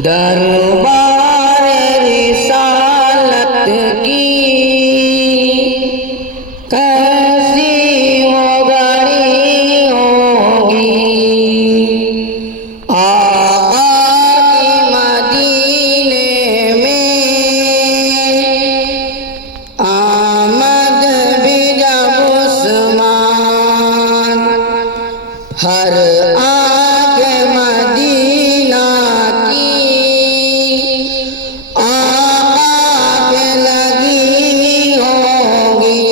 دربار رسالت کی کیسی وہ گھڑی ہوگی، آقا کی مدینے میں آمد بھی جب عثمان، ہر آنکھ مدینہ کی آقا پہ لگی ہوگی،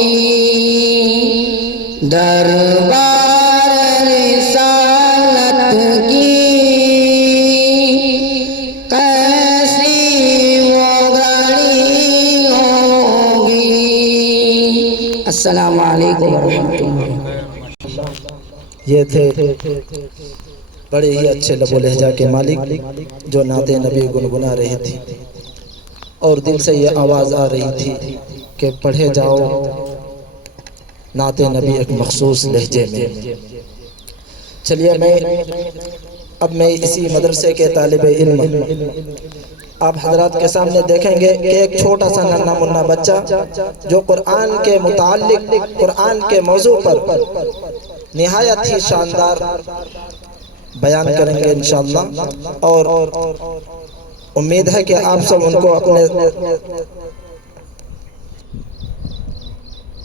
دربار رسالت کی کیسی وہ گھڑی ہوگی۔ السلام علیکم ورحمۃ اللہ۔ یہ تھے بڑے ہی اچھے لب و لہجہ کے مالک جو نعت نبی گنگنا رہی تھی اور دل سے یہ آواز آ رہی تھی کہ پڑھے جاؤ نعت نبی ایک مخصوص لہجے میں۔ چلیے اب میں اسی مدرسے کے طالب علم آپ حضرات کے سامنے دیکھیں گے کہ ایک چھوٹا سا ننھا منھا بچہ جو قرآن کے متعلق قرآن کے موضوع پر نہایت ہی شاندار بیان کریں گے انشاءاللہ، اور امید ہے کہ آپ سب ان کو اپنے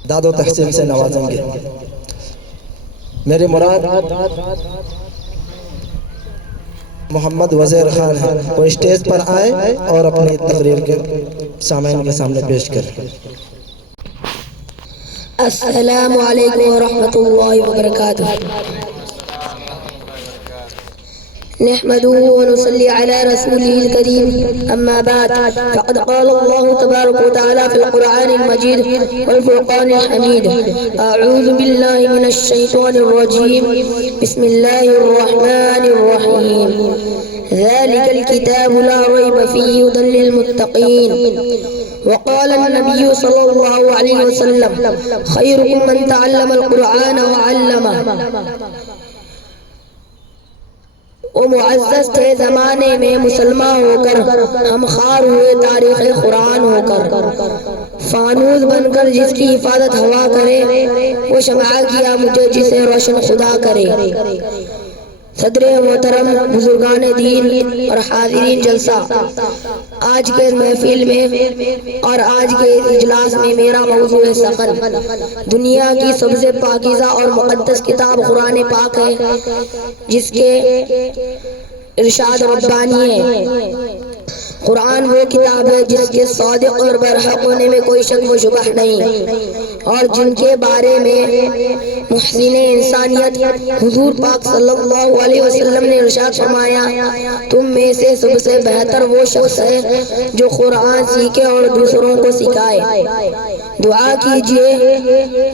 داد و تحسین سے نوازیں گے۔ میری مراد محمد وزیر خان ہے، وہ اسٹیج پر آئے اور اپنی تقریر کے سامعین کے سامنے پیش کریں۔ السلام علیکم ورحمۃ اللہ وبرکاتہ۔ نحمده ونصلي على رسوله الكريم، أما بعد، فقد قال الله تبارك وتعالى في القرآن المجيد والفرقان الحميد: أعوذ بالله من الشيطان الرجيم، بسم الله الرحمن الرحيم، ذلك الكتاب لا ريب فيه هدى للمتقين. وقال النبي صلى الله عليه وسلم: خيركم من تعلم القرآن وعلمه. وہ معزز تھے زمانے میں مسلمان ہو کر، ہم خوار ہوئے تاریخ قرآن ہو کر، فانوس بن کر جس کی حفاظت ہوا کرے، وہ شمع کیا مجھے جسے روشن خدا کرے۔ صدر محترم، بزرگان دین اور حاضرین جلسہ، آج کے محفل میں اور آج کے اجلاس میں میرا موضوع سخن دنیا کی سب سے پاکیزہ اور مقدس کتاب قرآن پاک ہے، جس کے ارشاد ربانی ہے: قرآن وہ کتاب ہے جس کے صادق اور برحق ہونے میں کوئی شک و شبہ نہیں، اور جن کے بارے میں محسن انسانیت حضور پاک صلی اللہ علیہ وسلم نے ارشاد فرمایا: تم میں سے سب سے بہتر وہ شخص ہے جو قرآن سیکھے اور دوسروں کو سکھائے۔ دعا کیجئے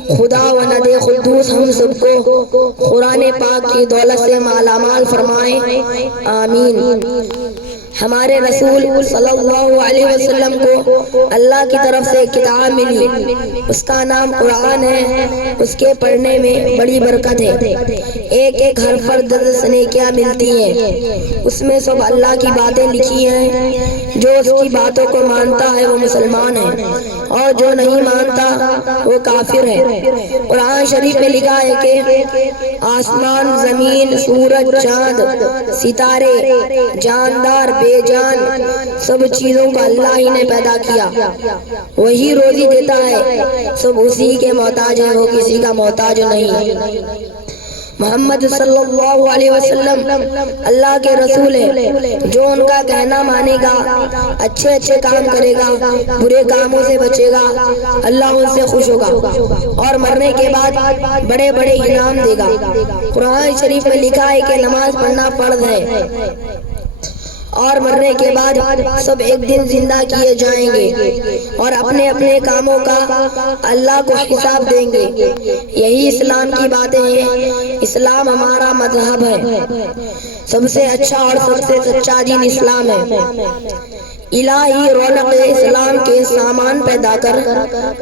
خدا و ند قدوس ہم سب کو قرآن پاک کی دولت سے مالا مال فرمائے، آمین۔ ہمارے رسول صلی اللہ علیہ وسلم کو اللہ کی طرف سے کتاب ملی، اس کا نام قرآن ہے، اس کے پڑھنے میں بڑی برکت ہے، ایک ایک حرف پر 10 نیکیاں ملتی ہیں، اس میں سب اللہ کی باتیں لکھی ہیں، جو اس کی باتوں کو مانتا ہے وہ مسلمان ہے، اور جو نہیں مانتا وہ کافر ہے۔ قرآن شریف میں لکھا ہے کہ آسمان، زمین، سورج، چاند، ستارے، جاندار، بے جان، سب چیزوں کو اللہ ہی نے پیدا کیا، وہی روزی دیتا ہے، سب اسی کے محتاج ہیں، وہ کسی کا محتاج نہیں۔ محمد صلی اللہ علیہ وسلم اللہ کے رسول ہے، جو ان کا کہنا مانے گا، اچھے اچھے کام کرے گا، برے کاموں سے بچے گا، اللہ ان سے خوش ہوگا اور مرنے کے بعد بڑے بڑے انعام دے گا۔ قرآن شریف میں لکھا ہے کہ نماز پڑھنا فرض ہے، اور مرنے کے بعد سب ایک دن زندہ کیے جائیں گے اور اپنے اپنے کاموں کا اللہ کو حساب دیں گے۔ یہی اسلام کی باتیں ہیں، اسلام ہمارا مذہب ہے، سب سے اچھا اور سب سے سچا دین اسلام ہے۔ الہی رونق اسلام کے سامان پیدا کر،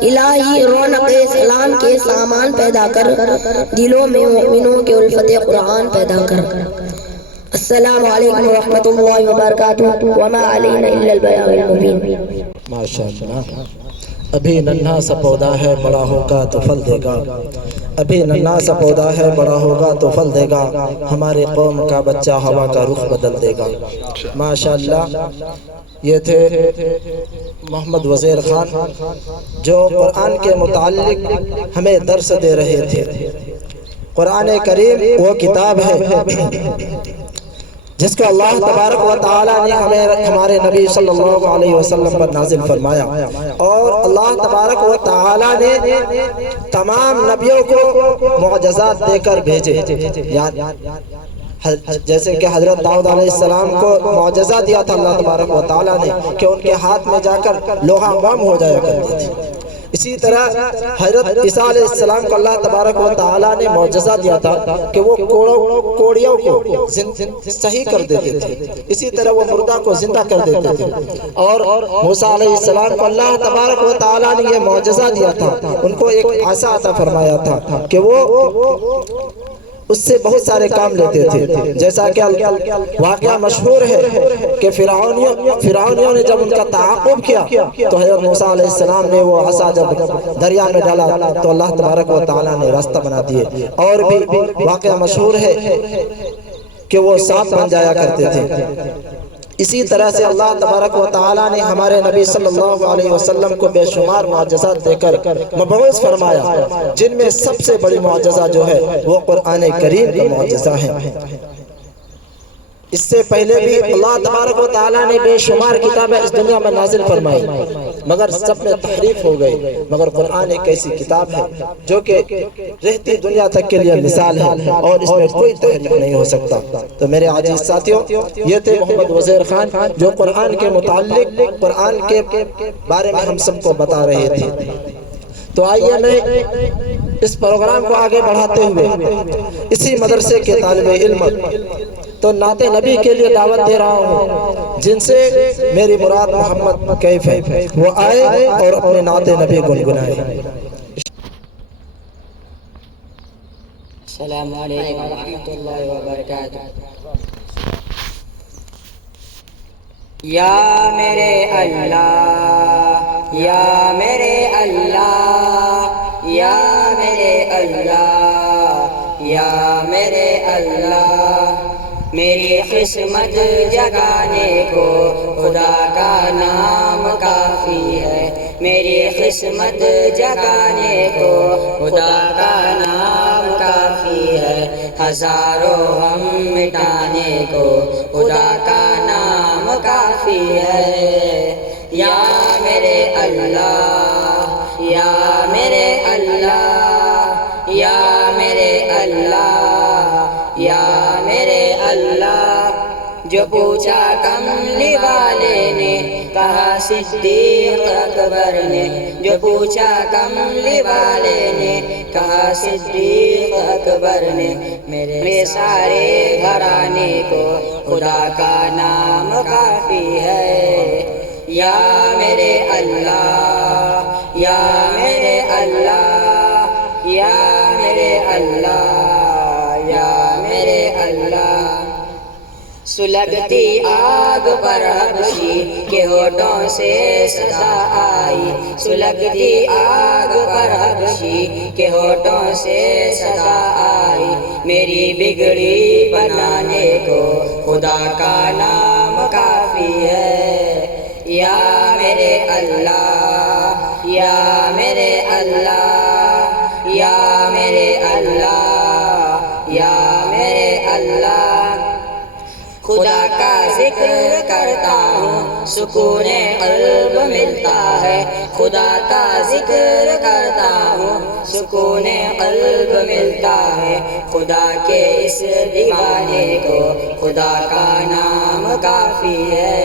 الہی رونق اسلام کے سامان پیدا کر، دلوں میں مومنوں کے الفت قرآن پیدا کر۔ السلام علیکم ورحمۃ اللہ وبرکاتہ وما علینا الا البلاغ المبین۔ ماشاءاللہ۔ ابھی ننھا سا پودا ہے بڑا ہوگا تو پھل دے گا، ابھی ننھا سا پودا ہے بڑا ہوگا تو پھل دے گا، ہمارے قوم کا بچہ ہوا کا رخ بدل دے گا۔ ماشاءاللہ۔ یہ تھے محمد وزیر خان جو قرآن کے متعلق ہمیں درس دے رہے تھے۔ قرآن کریم وہ کتاب ہے جس کا اللہ تبارک و تعالیٰ نے ہمارے نبی صلی اللہ علیہ وسلم پر نازل فرمایا، اور اللہ تبارک و تعالیٰ نے تمام نبیوں کو معجزات دے کر بھیجے۔ جیسے کہ حضرت داؤد علیہ السلام کو معجزہ دیا تھا اللہ تبارک و تعالیٰ نے کہ ان کے ہاتھ میں جا کر لوہا بم ہو جایا کرتی تھی۔ اسی طرح حضرت عیسیٰ علیہ السلام کو اللہ تبارک و تعالیٰ نے معجزہ دیا تھا کہ وہ کوڑیوں کو صحیح کر دیتے تھے، اسی طرح وہ مردہ کو زندہ کر دیتے تھے۔ اور موسیٰ علیہ السلام کو اللہ تبارک و تعالیٰ نے یہ معجزہ دیا تھا، ان کو ایک عصا عطا فرمایا تھا کہ وہ اس سے بہت سارے کام لیتے تھے۔ جیسا کہ واقعہ مشہور ہے کہ فرعونیوں نے جب ان کا تعاقب کیا تو حضرت موسیٰ علیہ السلام نے وہ عصا جب دریا میں ڈالا تو اللہ تبارک و تعالیٰ نے راستہ بنا دیے۔ اور بھی واقعہ مشہور ہے کہ وہ سانپ بن جایا کرتے تھے۔ اسی طرح سے اللہ تبارک و تعالیٰ نے ہمارے نبی صلی اللہ علیہ وسلم کو بے شمار معجزات دے کر مبعوث فرمایا، جن میں سب سے بڑی معجزہ جو ہے وہ قرآن کریم کا معجزہ ہے۔ اس سے پہلے بھی اللہ تبارک و تعالیٰ نے بے شمار کتابیں اس دنیا میں نازل فرمائی، مگر سب میں تحریف ہو گئی، مگر قرآن ایک ایسی کتاب ہے جو کہ رہتی دنیا تک کے لیے مثال ہے، اور اس میں کوئی تحریف نہیں ہو سکتا۔ تو میرے عزیز ساتھیوں، یہ تھے محمد وزیر خان جو قرآن کے متعلق قرآن کے بارے میں ہم سب کو بتا رہے تھے۔ تو آئیے میں اس پروگرام کو آگے بڑھاتے ہوئے اسی مدرسے کے طالب علم تو نعت نبی کے لیے دعوت دے رہا ہوں، جن سے میری مراد محمد کیف ہے، وہ آئے اور اپنے نعت نبی گنگنائے۔ السلام علیکم ورحمۃ اللہ وبرکاتہ۔ یا میرے اللہ، یا میرے اللہ، یا میرے اللہ، یا میرے اللہ، میری قسمت جگانے کو خدا کا نام کافی ہے، میری قسمت جگانے کو خدا کا نام کافی ہے، ہزاروں غم مٹانے کو خدا کا نام کافی ہے۔ یا میرے اللہ، یا میرے اللہ، یا میرے اللہ، یا میرے اللہ، جو پوچھا کملی والے نے کہا صدیق اکبر نے، جو پوچھا کملی والے نے کہا صدیق اکبر نے، میرے سارے گھرانے کو خدا کا نام کافی ہے۔ یا میرے اللہ، یا میرے اللہ، یا میرے اللہ، یا میرے اللہ، سلگتی آگ پر حبشی کے ہونٹوں سے صدا آئی، سلگتی آگ پر حبشی کے ہونٹوں سے صدا آئی، میری بگڑی بنانے کو خدا کا نام کافی ہے۔ یا میرے اللہ، یا میرے اللہ، یا میرے اللہ، یا میرے اللہ، خدا کا ذکر کرتا ہوں سکون قلب ملتا ہے، خدا کا ذکر کرتا ہوں سکون قلب ملتا ہے، خدا کے اس دیوانے کو خدا کا نام کافی ہے۔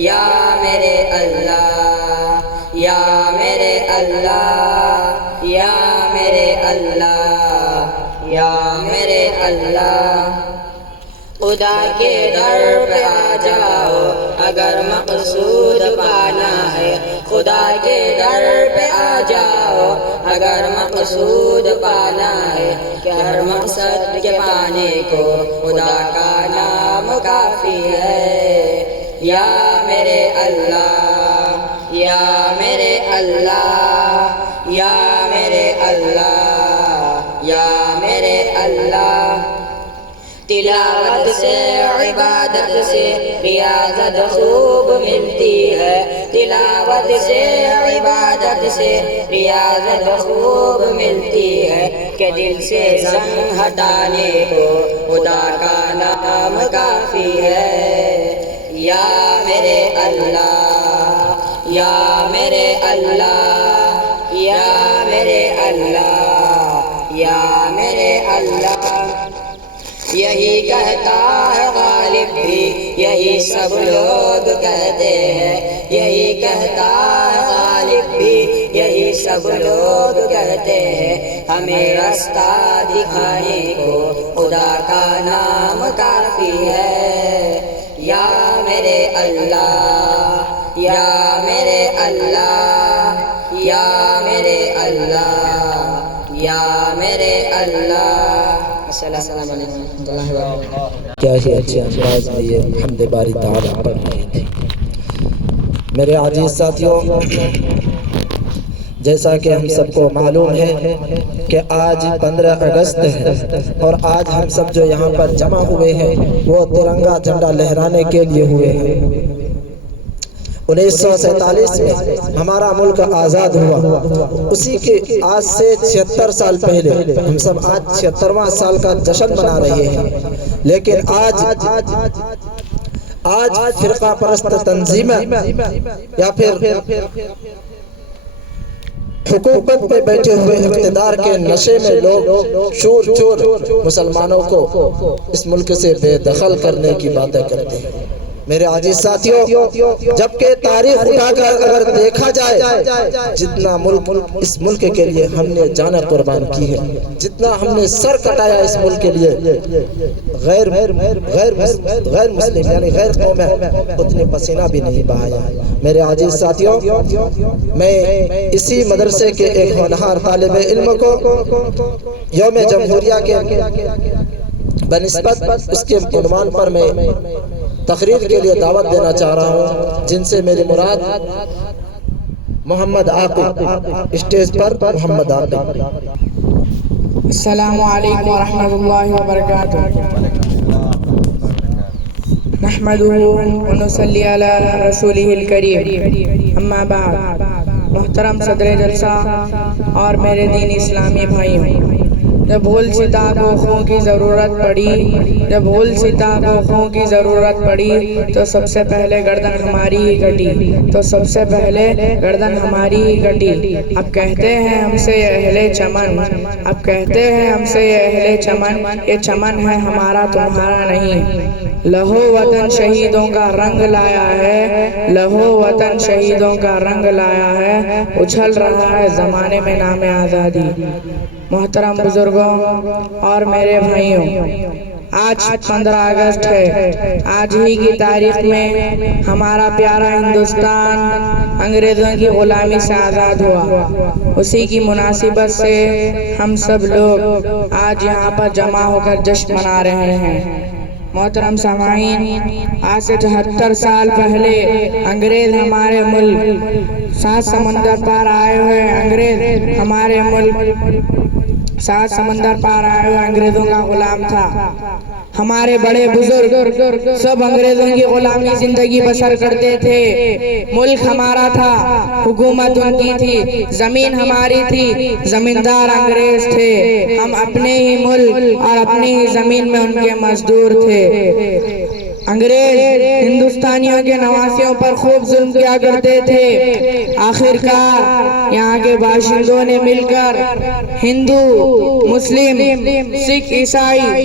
یا میرے اللہ، یا میرے اللہ، یا میرے اللہ، یا میرے اللہ، خدا کے در پہ آ جاؤ اگر مقصود پانا ہے، خدا کے در پہ آ جاؤ اگر مقصود پانا ہے کہ ہر مقصد کے پانے کو خدا کا نام کافی ہے۔ یا میرے اللہ، یا میرے اللہ، یا میرے اللہ، یا میرے اللہ۔ تلاوت سے عبادت سے ریاضت خوب ملتی ہے، تلاوت سے عبادت سے ریاضت خوب ملتی ہے، کہ دل سے زنگ ہٹانے کو خدا کا نام کافی ہے۔ یا میرے اللہ، یا میرے اللہ، یا میرے اللہ، یا میرے اللہ۔ یہی کہتا ہے غالب بھی، یہی سب لوگ کہتے ہیں، یہی کہتا ہے غالب بھی، یہی سب لوگ کہتے ہیں، ہمیں راستہ دکھانے کو خدا کا نام کافی ہے۔ یا میرے اللہ، یا میرے اللہ، یا میرے اللہ، یا میرے اللہ۔ السلام علیکم ورحمۃ اللہ وبرکاتہ۔ کیا ہی اچھے انداز میں یہ حمد باری تعالیٰ پڑھ رہے تھے۔ میرے عزیز ساتھیوں، جیسا کہ ہم سب کو معلوم ہے کہ آج 15 اگست ہے، اور آج ہم سب جو یہاں پر جمع ہوئے ہیں وہ ترنگا جھنڈا لہرانے کے لیے ہوئے ہیں۔ 1947 میں ہمارا ملک آزاد ہوا، اسی کے آج سے 76 سال پہلے ہم سب آج 76واں سال کا جشن منا رہے ہیں، لیکن آج فرقہ پرست تنظیمیں یا پھر حکومت میں بیٹھے ہوئے اقتدار کے نشے میں لوگ چور مسلمانوں کو اس ملک سے بے دخل کرنے کی باتیں کرتے ہیں۔ میرے عزیز ساتھیوں، جبکہ تاریخ اٹھا کر اگر دیکھا جائے، جتنا ملک اس ملک کے لیے ہم نے جانیں قربان کی ہے، جتنا ہم نے سر کٹایا اس ملک کے لیے، غیر مسلم یعنی غیر قوم اتنے پسینہ بھی نہیں بہایا۔ میرے عزیز ساتھیوں، میں اسی مدرسے کے ایک ہونہار طالب علم کو یوم جمہوریہ کے بنسبت اس کے عنوان پر میں تقریر کے لیے دعوت دینا چاہ رہا ہوں، جن سے میری مراد محمد عاقب، اسٹیج پر محمد عاقب۔ السلام علیکم ورحمۃ اللہ وبرکاتہ۔ نحمده ونصلی علی رسولہ الکریم، اما بعد۔ محترم صدر جلسہ اور میرے دین اسلامی بھائیوں، جب بھول ستا کو خوں کی ضرورت پڑی، جب بھول ستا کو خوں کی ضرورت پڑی، تو سب سے پہلے گردن ہماری ہی کٹی، تو سب سے پہلے گردن ہماری ہی کٹی۔ اب کہتے ہیں ہم سے یہ اہل چمن، اب کہتے ہیں ہم سے یہ اہل چمن، یہ چمن ہے ہمارا تمہارا نہیں۔ لہو وطن شہیدوں کا رنگ لایا ہے، لہو وطن شہیدوں کا رنگ لایا ہے، اچھل رہا ہے زمانے میں نام آزادی۔ محترم بزرگوں اور میرے بھائیوں، آج 15 اگست ہے۔ آج ہی کی تاریخ میں ہمارا پیارا ہندوستان انگریزوں کی غلامی سے آزاد ہوا۔ اسی کی مناسبت سے ہم سب لوگ آج یہاں پر جمع ہو کر جشن منا رہے ہیں۔ محترم سامعین، آج سے 74 سال پہلے انگریز ہمارے ملک 7 سمندر پار آئے ہوئے انگریز ہمارے ملک 7 سمندر پار آئے ہوئے انگریزوں کا غلام تھا۔ ہمارے بڑے بزرگ سب انگریزوں کی غلامی زندگی بسر کرتے تھے۔ ملک ہمارا تھا، حکومت ان کی تھی، زمین ہماری تھی، زمیندار انگریز تھے، ہم اپنے ہی ملک اور اپنی ہی زمین میں ان کے مزدور تھے۔ انگریز ہندوستانیوں کے نواسیوں پر خوب ظلم کیا کرتے تھے۔ آخرکار یہاں کے باشندوں نے مل کر ہندو، مسلم، سکھ، عیسائی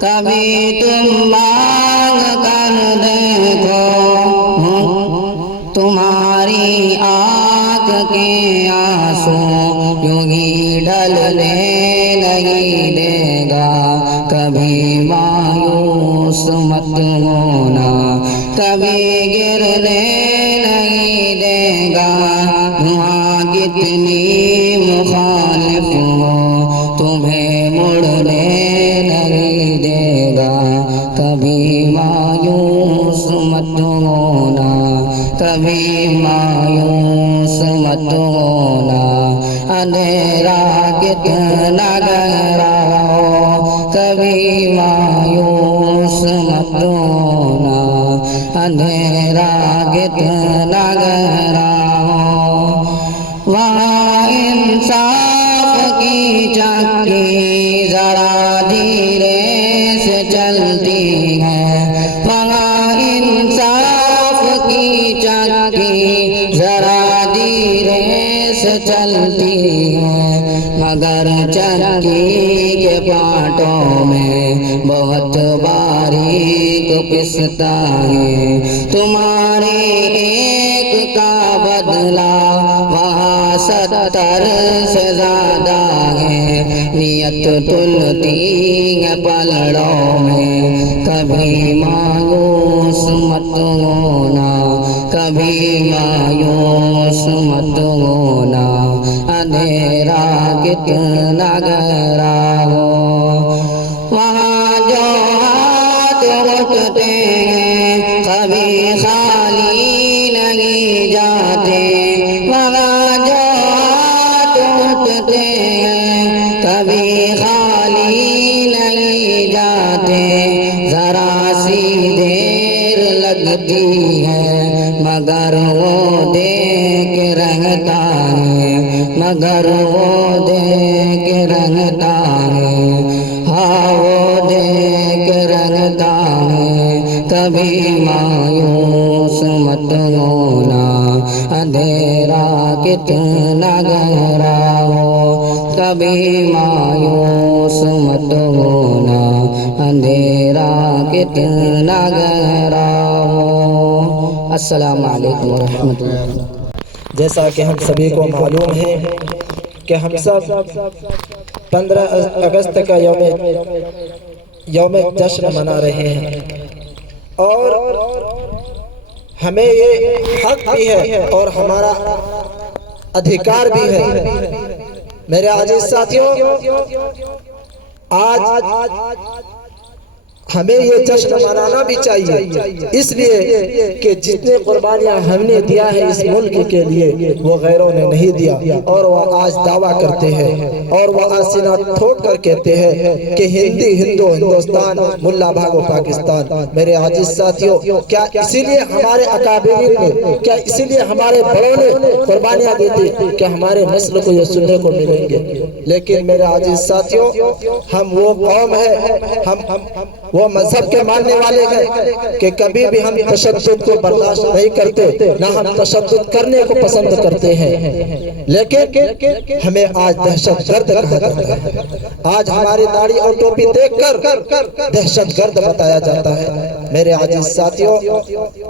کبھی تم مانگ کر دیکھو تمہاری آنکھ کے آنسو یوں ہی ڈھلنے نہیں دے گا کبھی مایوس مت ہونا کبھی گرنے نہیں دے گا وہاں کتنی مخالف ہو تمہیں مڑنے نہیں دے گا کبھی مایوس مت ہونا کبھی مایوس مت ہونا اندھیرا کتنا گہرا ہو کبھی مایوس مت ہونا اندھیرا کتنا گہرا ہو وہاں انصاف کی چکی ذرا دھیرے سے چلتی ہے وہاں انصاف کی چکی ذرا دھیرے سے چلتی ہے مگر چکی کے پانٹوں میں بہت باریک پستا ہے تمہارے ایک کا بدلہ وہاں 70 سے زیادہ ہے نیت تلتی ہے پلڑوں میں کبھی مایوس مت ہونا کبھی مایوس مت ہونا اندھیرا کتنا گہرا ہو وہاں جو ہاتھ اٹھتے ہیں کبھی خالی نہیں جاتے وہاں جو ہاتھ اٹھتے ہیں کبھی خالی نہیں جاتے ذرا سی دیر لگتی ہے مگر وہ دیکھ رہتا ہے مگر وہ دیکھ رہتا ہے ہاں وہ دیکھ رہتا ہے کبھی مایوس مت ہونا اندھیرا کتنا گہرا ہو کبھی مایوس مت ہونا اندھیرا کتنا گہرا ہو السلام علیکم ورحمۃ اللہ جیسا کہ ہم سبھی کو معلوم ہے کہ ہم سب 15 اگست کا یوم جشن منا رہے ہیں اور ہمیں یہ حق بھی ہے اور ہمارا ادھیکار بھی ہے میرے عزیز ساتھیوں آج ہمیں یہ جشن منانا بھی چاہیے اس لیے کہ جتنے قربانیاں ہم نے دیا ہے اس ملک کے لیے وہ غیروں نے نہیں دیا اور وہ آج دعویٰ کرتے ہیں اور وہ آسینہ ٹھوک کر کہتے ہیں کہ ہندی ہندوستان ملا بھاگو پاکستان میرے عزیز ساتھیوں کیا اسی لیے ہمارے اکابرین نے کیا اسی لیے ہمارے بڑوں نے قربانیاں دی تھی کہ ہمارے نسل کو یہ سننے کو ملیں گے لیکن میرے عزیز ساتھیوں ہم وہ قوم ہے ہم وہ مذہب کے ماننے والے ہیں کہ کبھی بھی ہم تشدد کو برداشت نہیں کرتے نہ ہم تشدد کرنے کو پسند کرتے ہیں لیکن ہمیں آج دہشت گرد کہا جاتا ہے آج ہماری داڑھی اور ٹوپی دیکھ کر دہشت گرد بتایا جاتا ہے میرے عزیز ساتھیوں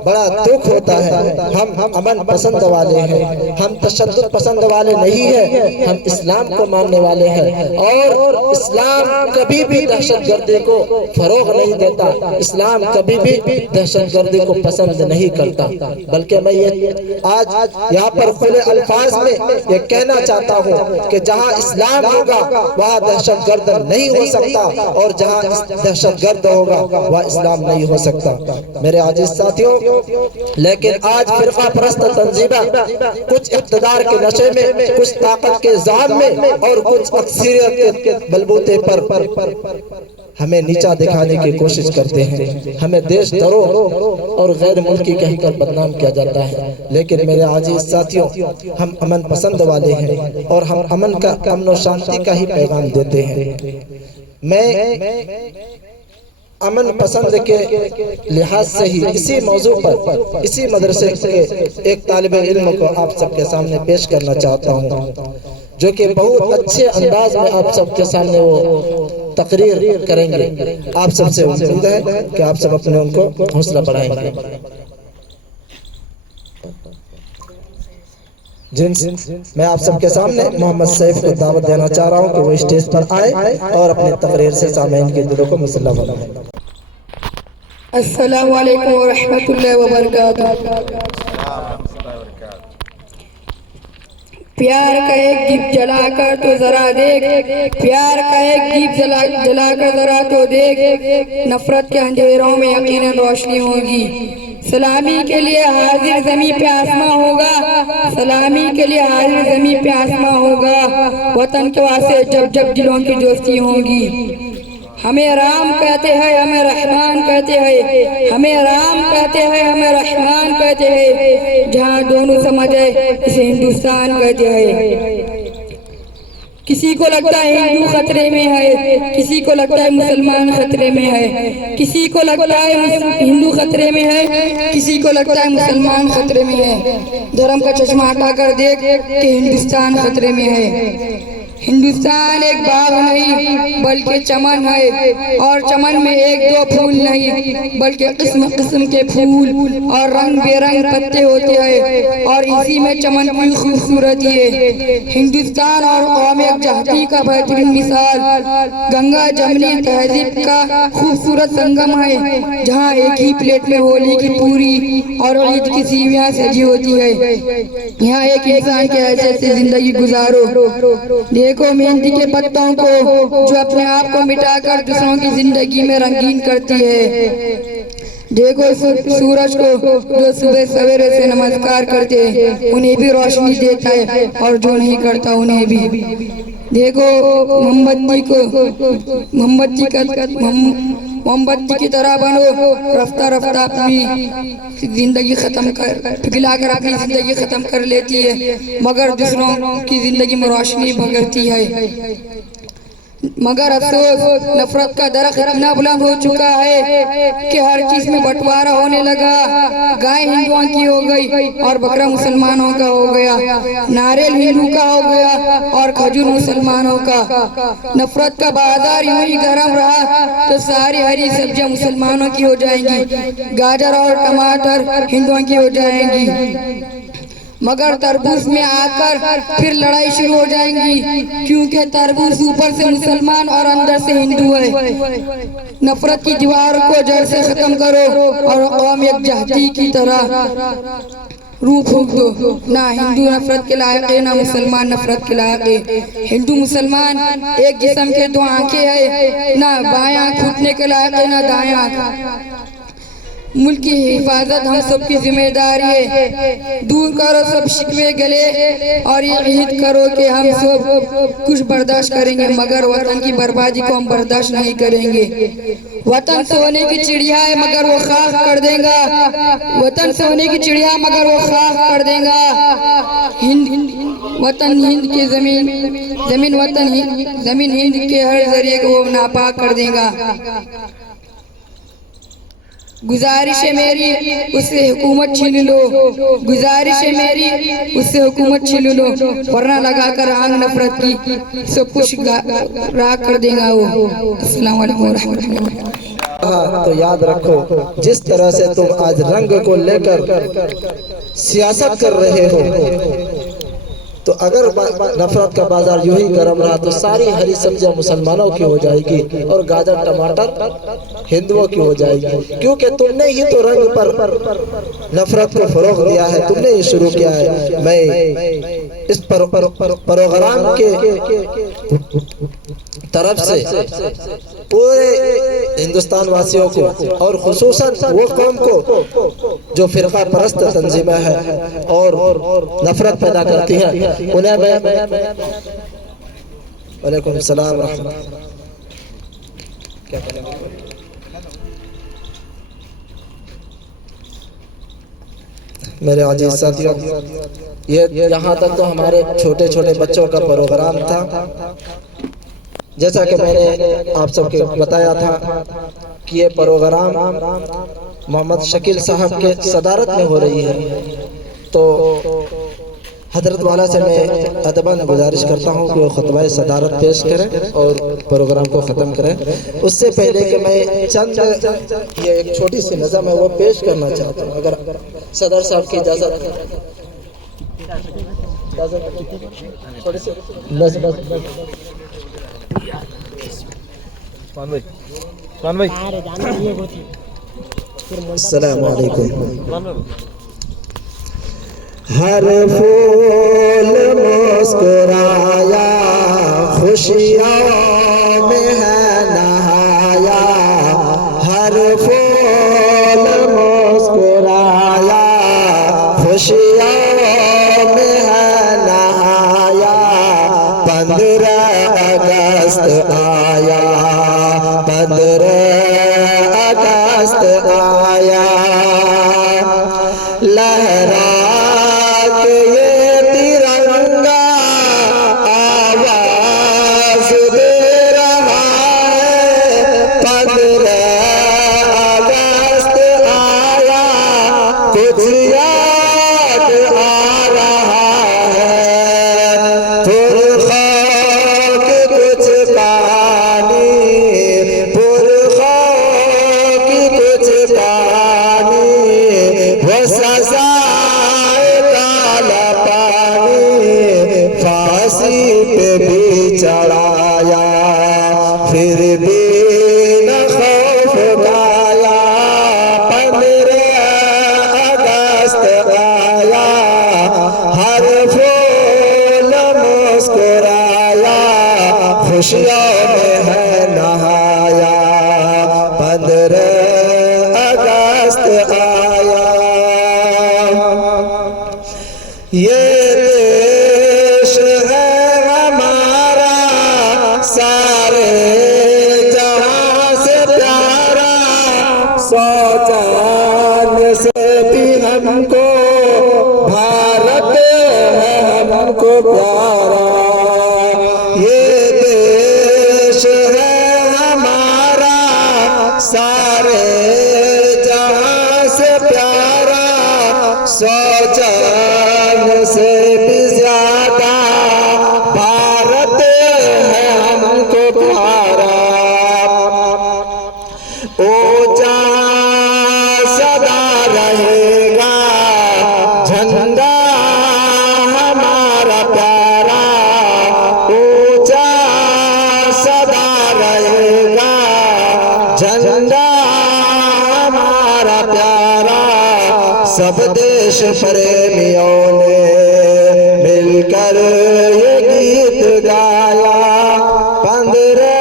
بڑا دکھ ہوتا ہے ہم امن پسند والے ہیں ہم تشدد پسند والے نہیں ہیں ہم اسلام کو ماننے والے ہیں اور اسلام کبھی بھی دہشت گردی کو فروغ نہیں دیتا اسلام کبھی بھی دہشت گردی کو پسند نہیں کرتا بلکہ میں یہ آج یہاں پر کھلے الفاظ میں یہ کہنا چاہتا ہوں کہ جہاں اسلام ہوگا وہاں دہشت گرد نہیں ہو سکتا اور جہاں دہشت گرد ہوگا وہاں اسلام نہیں ہو سکتا میرے عزیز ساتھیوں لیکن آج فرقہ پرست تنظیمیں کچھ اقتدار کے نشے میں کچھ طاقت کے ذہن میں اور کچھ اکثریت کے بلبوتے پر ہمیں نیچا دکھانے کی کوشش کرتے ہیں ہمیں دیش دروہ اور غیر ملکی کہہ کر بدنام کیا جاتا ہے لیکن میرے عزیز ساتھیوں ہم امن پسند والے ہیں اور ہم امن و شانتی کا ہی پیغام دیتے ہیں میں امن پسند کے لحاظ سے ہی اسی موضوع پر اسی مدرسے کے ایک طالب علم کو آپ سب کے سامنے پیش کرنا چاہتا ہوں جو کہ بہت اچھے انداز میں آپ سب کے سامنے وہ تقریر کریں گے. آپ سب سے امید ہے کہ آپ سب اپنے ان کو حوصلہ بڑھائیں گے. میں آپ سب کے سامنے محمد سیف کو دعوت دینا چاہ رہا ہوں کہ وہ اسٹیج پر آئے اور اپنے تقریر سے سامعین کے دلوں کو مسلح بنائیں. السلام علیکم ورحمۃ اللہ وبرکاتہ. پیار کا ایک دیپ جلا کر تو ذرا دیکھ، پیار کا ایک دیپ جلا کر ذرا تو دیکھ، نفرت کے اندھیروں میں یقیناً روشنی ہوگی. سلامی کے لیے حاضر زمین پہ آسماں ہوگا، سلامی کے لیے حاضر زمین پہ آسماں ہوگا، وطن کے واسطے جب جب دلوں کی دوستی ہوگی. ہمیں رام کہتے ہیں، ہمیں رحمان کہتے ہیں، ہمیں رام کہتے ہیں، ہمیں رحمان کہتے ہیں، جہاں دونوں سمجھ ہے اسے ہندوستان کہتے ہیں. کسی کو لگتا ہے ہندو خطرے میں ہے، کسی کو لگتا ہے مسلمان خطرے میں ہے، کسی کو لگتا ہے ہندو خطرے میں ہے، کسی کو لگتا ہے مسلمان خطرے میں ہے. دھرم کا چشمہ ہٹا کر دیکھ کہ ہندوستان خطرے میں ہے. ہندوستان ایک باغ نہیں بلکہ چمن ہے، اور چمن میں ایک دو پھول نہیں بلکہ قسم قسم کے پھول اور رنگ بے رنگ پتے ہوتے ہیں، اور اسی میں چمن کی خوبصورتی ہے. ہندوستان اور قوم یکجہتی کا بہترین مثال گنگا جمنی تہذیب کا خوبصورت سنگم ہے، جہاں ایک ہی پلیٹ میں ہولی کی پوری اور عید کی سیویاں سجی ہوتی ہے. یہاں ایک انسان کے حیثیت سے زندگی گزارو. دیکھو مہندی کے پتوں کو جو اپنے آپ کو مٹا کر دوسروں کی زندگی میں رنگین کرتی ہے. دیکھو سورج کو جو صبح سویرے سے نمسکار کرتے ہیں انہیں بھی روشنی دیتا ہے، اور جو نہیں کرتا انہیں بھی. دیکھو مومبتی کی طرح بنو، رفتہ رفتہ اپنی زندگی پگھلا کر اپنی زندگی ختم کر لیتی ہے، مگر دوسروں کی زندگی میں روشنی بھرتی ہے. مگر افسوس نفرت کا درخت اتنا بلند ہو چکا ہے کہ ہر چیز میں بٹوارہ ہونے لگا. گائے ہندوؤں کی ہو گئی اور بکرا مسلمانوں کا ہو گیا، ناریل ہندو کا ہو گیا اور کھجور مسلمانوں کا. نفرت کا بازار یوں ہی گرم رہا تو ساری ہری سبزیاں مسلمانوں کی ہو جائیں گی، گاجر اور ٹماٹر ہندوؤں کی ہو جائیں گی. مگر تربوز میں آ کر پھر لڑائی شروع ہو جائیں گی، کیونکہ تربوز اوپر سے مسلمان اور اندر سے ہندو ہے. نفرت کی دیوار کو جڑ سے ختم کرو اور قوم یکجہتی کی طرح روح پھونک دو. نہ ہندو نفرت کے لائق ہے، نہ مسلمان نفرت کے لائق ہے. ہندو مسلمان ایک جسم کے دو آنکھیں ہیں، نہ بائیں آنکھ پھوٹنے کے لائق ہے نہ دائیں آنکھ. ملک کی حفاظت ہم سب کی ذمہ داری ہے. دور کرو سب شکوے گلے اور یہ عہد کرو کہ ہم سب کچھ برداشت کریں گے، مگر وطن کی بربادی کو ہم برداشت نہیں کریں گے. وطن سونے کی چڑیا ہے مگر وہ خاک کر دے گا، وطن سونے کی چڑیا مگر وہ خاک کر دے گا. وطن ہند کی زمین ہند کے ہر ذریعے کو وہ ناپاک کر دے گا. گزارش ہے میری اس سے حکومت چھین لو، گزارش ہے میری اس سے حکومت چھین لو، ورنہ لگا کر آگ نفرت کی سب کچھ راکھ کر دے گا وہ. السلام علیکم ورحمۃ اللہ. تو یاد رکھو جس طرح سے تم آج رنگ کو لے کر سیاست کر رہے ہو، تو اگر نفرت کا بازار یوں ہی گرم رہا تو ساری ہری سبزیاں مسلمانوں کی ہو جائے گی اور گاجر ٹماٹر ہندوؤں کی ہو جائے گی. کیونکہ تم نے ہی تو رنگ پر نفرت کو فروغ دیا ہے، تم نے ہی شروع کیا ہے. میں اس پروگرام کے طرف سے پورے ہندوستان واسیوں کو اور خصوصاً وہ قوم کو جو فرقہ پرست تنظیمیں ہیں اور نفرت پیدا کرتی ہیں انہیں میں وعلیکم السلام ورحمۃ اللہ. میرے عزیز ساتھیوں، یہاں تک تو ہمارے چھوٹے چھوٹے بچوں کا پروگرام تھا. جیسا کہ میں نے آپ سب کو بتایا تھا کہ یہ پروگرام محمد شکیل صاحب کے صدارت میں ہو رہی ہے، تو حضرت والا سے میں ادباً گزارش کرتا ہوں کہ وہ خطبہ صدارت پیش کریں اور پروگرام کو ختم کریں۔ اس سے پہلے کہ میں چند یہ ایک چھوٹی سی نظم ہے وہ پیش کرنا چاہتا ہوں، اگر صدر صاحب کی اجازت چھوٹی سی نظم۔ السلام علیکم۔ ہر پھول مسکرایا خوشیوں میں ہے نہایا، ہر پھول مسکرایا خوشیوں میں ہے نہایا، 15 اگست آیا، 15 اگست آیا، لہرا کے یہ ترنگا آواز دے رہا ہے، 15 اگست آیا، کچھ یاد آ رہا ہے، پر خاک کچھ پانی، پر خاک کچھ پانی، وہ سزائے کالا پانی، پھانسی پہ بھی چڑھایا، پھر بھی نہ خوف کھایا، 15 اگست آیا، ہر پھول مسکرایا خوشیوں میں ہے نہایا، 15 اگست آیا۔ یہ دیش ہے ہمارا سارے جہاں سے پیارا، 100 جان سے بھی ہم کو بھارت ہے ہم کو پیارا، یہ دیش ہے ہمارا سارے جہاں سے پیارا، 100 جان سے بھی زیادہ بھارت ہے ہم کو پیارا، اونچا سدا رہے گا جھنڈا ہمارا پیارا، اونچا سدا رہے گا جھنڈا ہمارا پیارا، سب دیش پریمیوں نے مل کر یہ گیت گایا، 15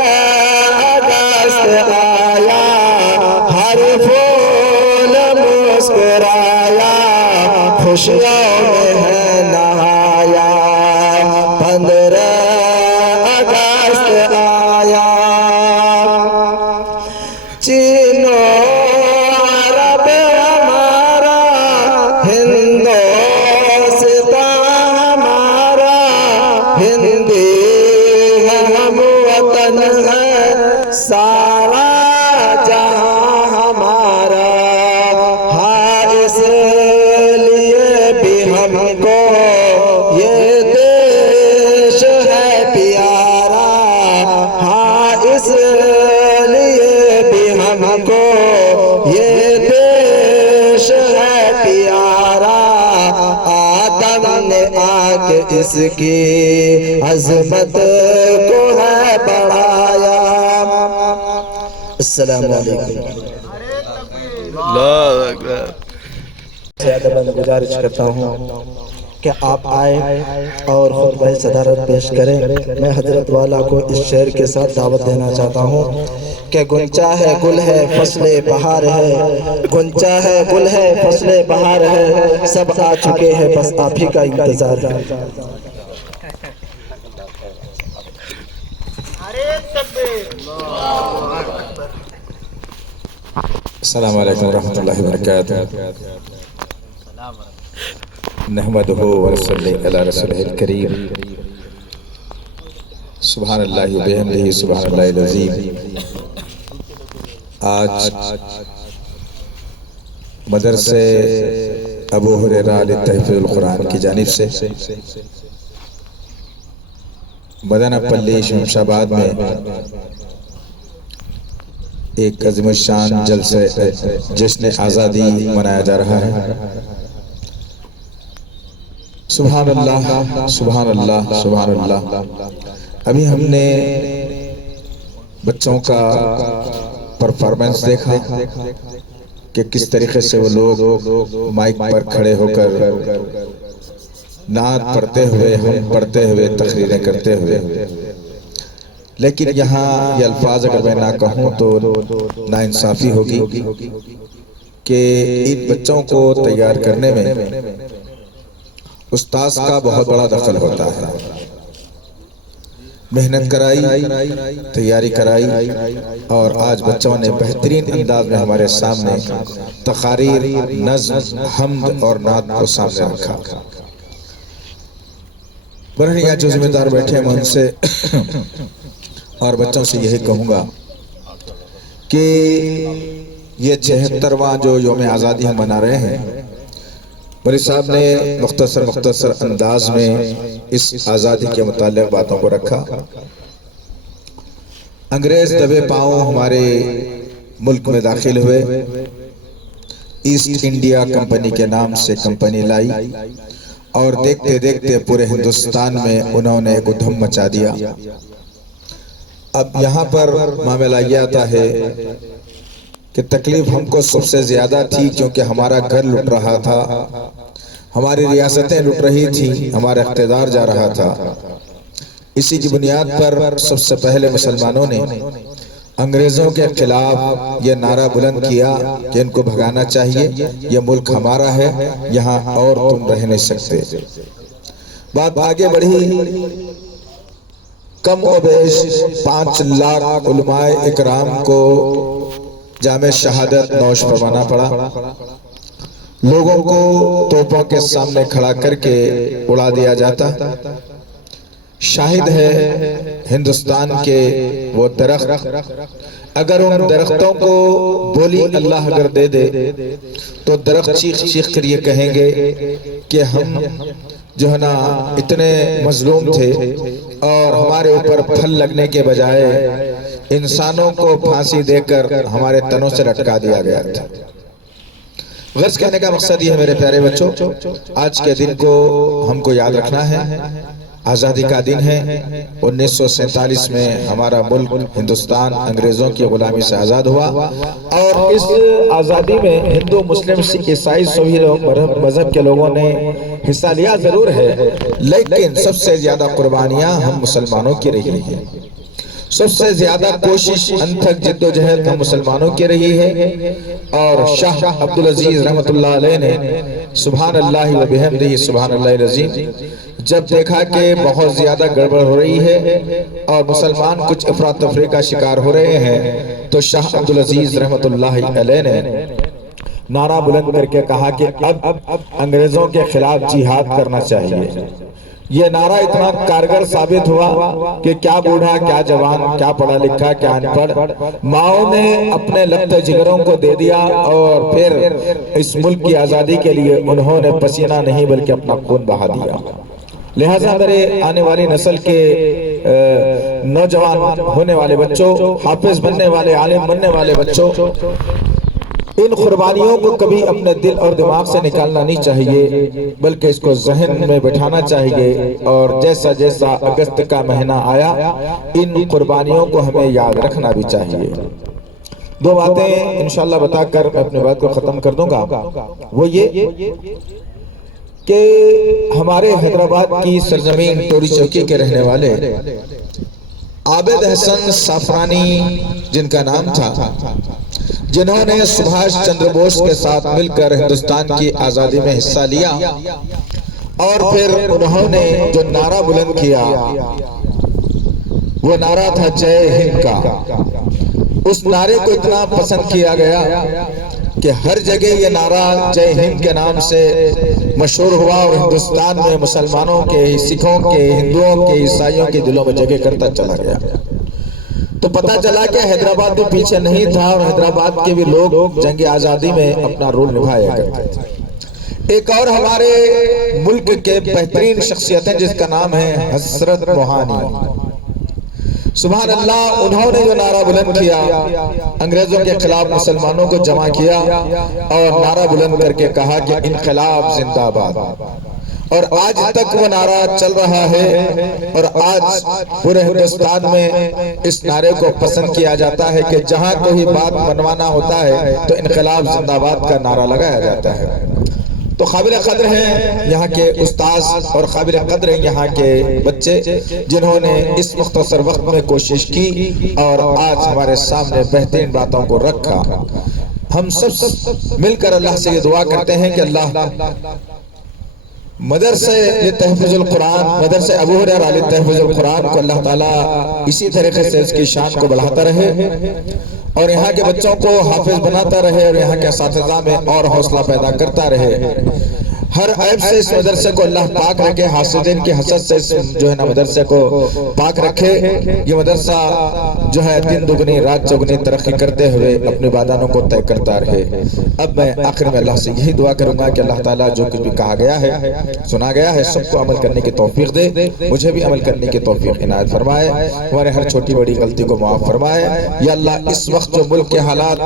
اگست آیا، ہر پھول مسکرایا خوشیوں میں ہے نہایا، 15 اگست آیا، چین و عرب ہمارا، ہندوستان ہمارا، ہندی ہے ہم وطن ہے سارا جہاں ہمارا، ہاں اس لیے بھی ہم کو یہ دیش ہے پیارا، ہاں اس لیے بھی ہم کو یہ دیش ہے پیارا، آدم نے آ کے اس کی عظمت کو ہے بڑھایا۔ السلام علیکم۔ زیادہ میں گزارش کرتا ہوں کہ آپ آئے اور خطبہ صدارت پیش کریں۔ میں حضرت والا کو اس شعر کے ساتھ دعوت دینا چاہتا ہوں کہ گنچا ہے گل ہے فصل بہار ہے، گنچا ہے گل ہے فصل بہار ہے، سب آ چکے ہیں بس آپ ہی کا انتظار ہے۔ السلام علیکم ورحمۃ اللہ وبرکاتہ۔ نحمدہ ونصلی علی رسولہ الکریم، سبحان اللہ وبحمدہ سبحان اللہ العظیم۔ آج مدرسے ابو ہریرہ تحفیظ القرآن کی جانب سے مدنہ پلی شمشاباد میں ایک عظیم الشان جلسے جشن آزادی منایا جا رہا ہے۔ سبحان اللہ سبحان اللہ سبحان اللہ۔ ابھی ہم نے بچوں کا پرفارمنس دیکھا کہ کس طریقے سے وہ لوگ مائک پر کھڑے ہو کر نعت پڑھتے ہوئے، ہم پڑھتے ہوئے، تقریریں کرتے ہوئے، لیکن یہاں یہ الفاظ اگر میں نہ کہوں تو ناانصافی ہوگی کہ ان بچوں کو تیار کرنے میں استاذ کا بہت بڑا دخل ہوتا ہے۔ محنت کرائی، تیاری کرائی، اور آج بچوں نے بہترین انداز میں ہمارے سامنے تقاریر، نظم، حمد اور نعت کو سامنے رکھا۔ برہن یہاں جو ذمہ دار بیٹھے ہیں میں ان سے اور بچوں سے یہی کہوں گا کہ یہ 76واں جو یوم آزادی ہم منا رہے ہیں، مولوی صاحب نے مختصر انداز میں اس آزادی کے متعلق باتوں کو رکھا۔ انگریز دبے پاؤں ہمارے ملک میں داخل ہوئے، ایسٹ انڈیا کمپنی کے نام سے کمپنی لائی، اور دیکھتے دیکھتے پورے ہندوستان میں انہوں نے ایک ادھم مچا دیا۔ اب یہاں پر معاملہ یہ آتا ہے کہ تکلیف ہم کو سب سے زیادہ تھی، کیونکہ ہمارا گھر لٹ رہا تھا، ہماری ریاستیں لٹ رہی تھی، ہمارا اقتدار جا رہا تھا۔ اسی کی بنیاد پر سب سے پہلے مسلمانوں نے انگریزوں کے خلاف یہ نعرہ بلند کیا کہ ان کو بھگانا چاہیے، یہ ملک ہمارا ہے، یہاں اور تم رہ نہیں سکتے۔ بات آگے بڑھی، کم و بیش 5 لاکھ علماء اکرام کو جامع شہادت نوش فرمانا پڑا، لوگوں کو توپوں کے سامنے کھڑا کر کے اڑا دیا جاتا۔ شاہد ہے ہندوستان کے وہ درخت، اگر ان درختوں کو بولی اللہ اگر دے دے تو درخت چیخ چیخ کر یہ کہیں گے کہ ہم جو ہے نا اتنے مظلوم تھے، اور ہمارے اوپر پھل لگنے کے بجائے انسانوں کو پھانسی دے کر ہمارے تنوں سے لٹکا دیا گیا تھا۔ غرض کہنے کا مقصد یہ ہے میرے پیارے بچوں، آج کے دن کو ہم کو یاد رکھنا ہے۔ آزادی کا دن ہے، 1947 میں ہمارا ملک ہندوستان انگریزوں کی غلامی سے آزاد ہوا، اور اس آزادی میں ہندو، مسلم، سکھ، عیسائی سبھی مذہب کے لوگوں نے حصہ لیا ضرور ہے، لیکن سب سے زیادہ قربانیاں ہم مسلمانوں کی رہی ہیں، سب سے زیادہ کوشش انتھک جد و جہد ہم مسلمانوں کی رہی ہے۔ اور شاہ عبدالعزیز رحمت اللہ علیہ نے سبحان اللہ و بحمدہ سبحان اللہ العظیم جب دیکھا کہ بہت زیادہ گڑبڑ ہو رہی ہے اور مسلمان کچھ افراتفری کا شکار ہو رہے ہیں، تو شاہ عبدالعزیز رحمت اللہ علیہ نے نعرہ بلند کر کے کہا کہ اب انگریزوں کے خلاف جہاد کرنا چاہیے۔ یہ نعرہ اتنا کارگر ثابت ہوا کہ کیا بوڑھا، کیا جوان، کیا پڑھا لکھا، کیا ان پڑھ، ماؤں نے اپنے لگتے جگروں کو دے دیا، اور پھر اس ملک کی آزادی کے لیے انہوں نے پسینہ نہیں بلکہ اپنا خون بہا دیا۔ لہٰذا میرے آنے والی نسل کے نوجوان ہونے والے بچوں، حافظ بننے والے، عالم بننے والے بچوں، ان قربانیوں کو کبھی اپنے دل اور دماغ سے نکالنا نہیں چاہیے، بلکہ اس کو ذہن میں بٹھانا چاہیے، اور جیسا جیسا اگست کا مہینہ آیا ان قربانیوں کو ہمیں یاد رکھنا بھی چاہیے۔ 2 باتیں انشاءاللہ بتا کر میں اپنی بات کو ختم کر دوں گا، وہ یہ کہ ہمارے حیدرآباد کی سرزمین ٹوری چوکی کے رہنے والے عابد حسن سافرانی جن کا نام تھا، جنہوں نے سبھاش چندر بوس کے ساتھ مل کر ہندوستان کی آزادی میں حصہ لیا، اور پھر انہوں نے جو نعرہ بلند کیا وہ نعرہ تھا جے ہند کا۔ اس نعرے کو اتنا پسند کیا گیا کہ ہر جگہ یہ نعرہ جے ہند کے نام سے مشہور ہوا، اور ہندوستان میں مسلمانوں کے، سکھوں کے، ہندوؤں کے، عیسائیوں کے دلوں میں جگہ کرتا چلا گیا۔ تو پتہ چلا کہ حیدرآباد بھی پیچھے نہیں تھا، اور حیدرآباد کے بھی لوگ جنگ آزادی میں اپنا رول نبھایا کرتے تھے۔ ایک اور ہمارے ملک کے بہترین شخصیت ہیں جس کا نام ہے حضرت موہانی۔ سبحان اللہ، انہوں نے جو نعرہ بلند کیا، انگریزوں کے خلاف مسلمانوں کو جمع کیا اور نعرہ بلند کر کے کہا کہ انقلاب زندہ باد، اور آج تک وہ نعرہ چل رہا ہے، اور آج پورے ہندوستان میں اس نعرے کو پسند کیا جاتا ہے کہ جہاں کوئی بات منوانا ہوتا ہے تو انقلاب زندہ باد کا نعرہ لگایا جاتا ہے۔ تو قابل قدر ہیں یہاں کے استاذ اور قابل قدر ہیں یہاں کے بچے، جنہوں نے اس مختصر وقت میں کوشش کی اور آج ہمارے سامنے بہترین باتوں کو رکھا۔ ہم سب مل کر اللہ سے یہ دعا کرتے ہیں کہ اللہ مدرسہ یہ تحفظ القرآن، مدرسہ ابو ہریرہ علی تحفظ القرآن کو اللہ تعالیٰ اسی طریقے سے اس کی شان کو بڑھاتا رہے، اور یہاں کے بچوں کو حافظ بناتا رہے، اور یہاں کے اساتذہ میں اور حوصلہ پیدا کرتا رہے۔ ہر عیب سے اس مدرسے کو اللہ پاک رکھے، حاسدین کی حسد سے جو ہے نا مدرسے کو پاک رکھے۔ یہ مدرسہ جو ہے دن دگنی رات چوگنی ترقی کرتے ہوئے اپنے بادانوں کو طے کرتا رہے۔ اب میں آخر میں اللہ سے یہی دعا کروں گا کہ اللہ تعالیٰ جو کچھ بھی کہا گیا ہے، سنا گیا ہے، سب کو عمل کرنے کی توفیق دے، مجھے بھی عمل کرنے کی توفیق عنایت فرمائے، ہمارے ہر چھوٹی بڑی غلطی کو معاف فرمائے۔ یا اللہ اس وقت جو ملک کے حالات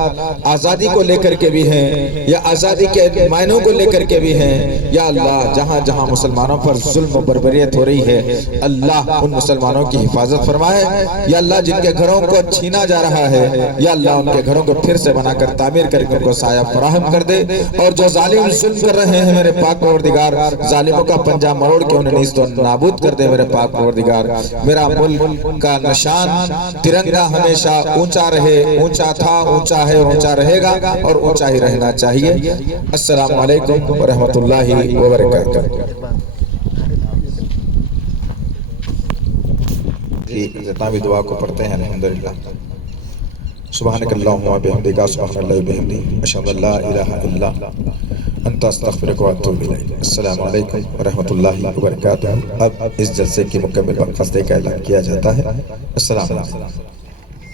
آزادی کو لے کر کے بھی ہیں یا آزادی کے معنوں کو لے کر کے بھی ہیں، یا اللہ جہاں جہاں مسلمانوں پر ظلم و بربریت ہو رہی ہے، اللہ ان مسلمانوں کی حفاظت فرمائے۔ یا اللہ جن کے گھروں کو چھینا جا رہا ہے، یا اللہ ان کے گھروں کو پھر سے بنا کر تعمیر کر کے ان کو سایہ فراہم کر دے، اور جو ظالم ظلم کر رہے ہیں میرے پاک پروردگار، ظالموں کا پنجہ مروڑ کے انہیں نیست و نابود کر دے میرے پاک پروردگار۔ میرا ملک کا نشان ترنگا ہمیشہ اونچا رہے، اونچا تھا، اونچا ہے، اونچا رہے گا اور اونچا ہی رہنا چاہیے۔ السلام علیکم ورحمۃ اللہ وبرکاتہ۔ اختتامی دعا کو پڑھتے ہیں الحمدللہ۔ سبحانک اللہم و بحمدک، سبحان اللہ و بحمدہ، اشہد ان لا الہ الا انت استغفرک و اتوب الیک۔ السلام علیکم ورحمۃ اللہ وبرکاتہ۔ اب اس جلسے کی مکمل برخاستہ کا اعلان کیا جاتا ہے۔ السلام علیکم۔